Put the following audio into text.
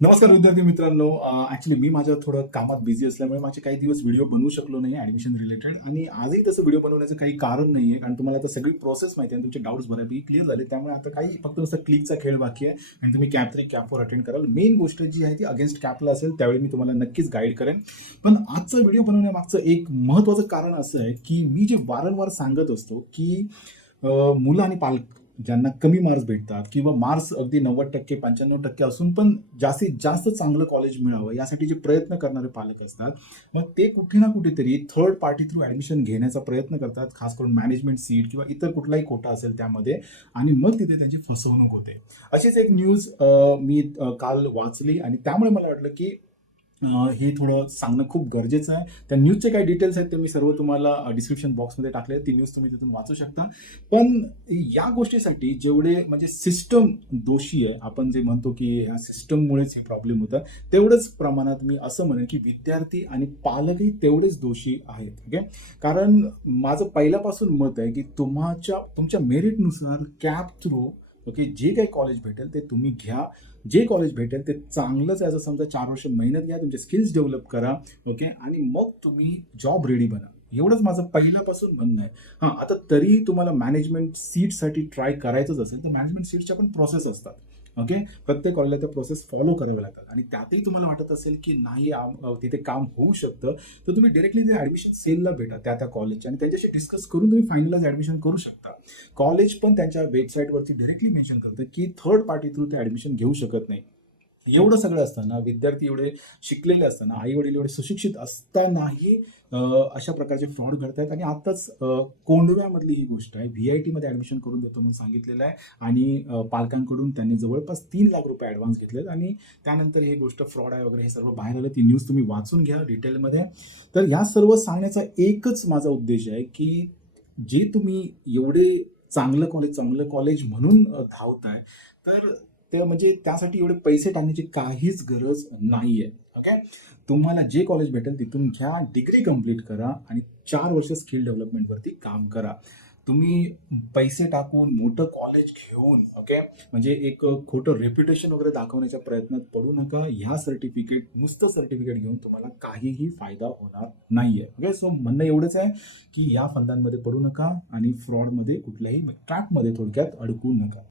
नमस्कार विद्यार्थी मित्रांनो. ऍक्च्युली मी माझ्या थोडं कामात बिझी असल्यामुळे माझे काही दिवस व्हिडिओ बनवू शकलो नाही ऍडमिशन रिलेटेड, आणि आजही तसं व्हिडिओ बनवण्याचं काही कारण नाहीये, कारण तुम्हाला आता सगळी प्रोसेस माहिती आहे, तुमचे डाऊट्स बऱ्यापैकी क्लिअर झाले. त्यामुळे आता काही फक्त नुसतं क्लिकचा खेळ बाकी आहे आणि तुम्ही कॅप 3 कॅप 4 अटेंड कराल. मेन गोष्ट जी आहे ती अगेन्स्ट कॅपला असेल, त्यावेळी मी तुम्हाला नक्कीच गाईड करेन. पण आजचा व्हिडिओ बनवण्यामागचं एक महत्त्वाचं कारण असं आहे की मी जे वारंवार सांगत असतो की मुलं आणि पालक ज्यांना कमी मार्क्स भेटतात किंवा मार्क्स अगदी 90% 95% असून पण जास्तीत जास्त चांगलं कॉलेज मिळावं यासाठी जे प्रयत्न करणारे पालक असतात, मग ते कुठे ना कुठेतरी थर्ड पार्टी थ्रू ऍडमिशन घेण्याचा प्रयत्न करतात, खास करून मॅनेजमेंट सीट किंवा इतर कुठलाही कोटा असेल त्यामध्ये, आणि मग तिथे त्यांची फसवणूक होते. अशीच एक न्यूज मी काल वाचली आणि त्यामुळे मला वाटलं की हे थोडं सांगणं खूप गरजेचं आहे. त्या न्यूजचे काही डिटेल्स आहेत ते मी सर्व तुम्हाला डिस्क्रिप्शन बॉक्समध्ये टाकले, ती न्यूज तुम्ही तिथून वाचू शकता. पण या गोष्टीसाठी जेवढे म्हणजे सिस्टम दोषी आहे, आपण जे म्हणतो की ह्या सिस्टममुळेच हे प्रॉब्लेम होतात, तेवढंच प्रमाणात मी असं म्हणेन की विद्यार्थी आणि पालकही तेवढेच दोषी आहेत. ओके, कारण माझं पहिल्यापासून मत आहे की तुमच्या मेरिटनुसार कॅप थ्रू ओके जे काही कॉलेज भेटेल ते तुम्ही घ्या. जे कॉलेज भेटेल ते चांगलंच आहे, असं समजा 4 वर्ष मेहनत घ्या, तुमचे स्किल्स डेव्हलप करा. ओके, आणि मग तुम्ही जॉब रेडी बना. एवढंच माझं पहिल्यापासून म्हणणं आहे. हां, आता तरी तुम्हाला मॅनेजमेंट सीटसाठी ट्राय करायचंच असेल तर मॅनेजमेंट सीटच्या पण प्रोसेस असतात. ओके, प्रत्येक कॉलेजला त्या प्रोसेस फॉलो कराव्या लागतात, आणि त्यातही तुम्हाला वाटत असेल की नाही तिथे काम होऊ शकतं, तर तुम्ही डायरेक्टली ते ऍडमिशन सेलला भेटा त्या त्या कॉलेजच्या आणि त्यांच्याशी डिस्कस करून तुम्ही फायनलाइज ऍडमिशन करू शकता. कॉलेज पण त्यांच्या वेबसाईटवरती डायरेक्टली मेन्शन करतं की थर्ड पार्टी थ्रू ते ऍडमिशन घेऊ शकत नाही. एवढं सगळं असताना, विद्यार्थी एवढे शिकलेले असताना, आई वडील एवढे सुशिक्षित असतानाही अशा प्रकारचे फ्रॉड घडतायत. आणि आताच कोंडव्यामधली ही गोष्ट आहे. VIT मध्ये ऍडमिशन करून देतो म्हणून सांगितलेलं आहे, आणि पालकांकडून त्यांनी जवळपास 3 लाख रुपये ऍडव्हान्स घेतलेत, आणि त्यानंतर ही गोष्ट फ्रॉड आहे वगैरे हे सर्व बाहेर आलं. ती न्यूज तुम्ही वाचून घ्या डिटेलमध्ये. तर या सर्व सांगण्याचा एकच माझा उद्देश आहे की जे तुम्ही एवढे चांगलं कॉलेज म्हणून धावताय, तर ते म्हणजे त्यासाठी एवढे पैसे टाकण्याची काहीच गरज नाहीये. ओके, तुम्हाला जे कॉलेज भेटेल तिथून घ्या, डिग्री कंप्लीट करा आणि 4 वर्ष स्किल डेव्हलपमेंटवरती काम करा. तुम्ही पैसे टाकून मोठं कॉलेज घेऊन ओके म्हणजे एक खोटं रेप्युटेशन वगैरे दाखवण्याच्या प्रयत्नात पडू नका. नुसतं सर्टिफिकेट घेऊन तुम्हाला काहीही फायदा होणार नाहीये. ओके, सो म्हणणं एवढंच आहे की या फंदांमध्ये पडू नका आणि फ्रॉडमध्ये कुठल्याही ट्रॅपमध्ये थोडक्यात अडकू नका.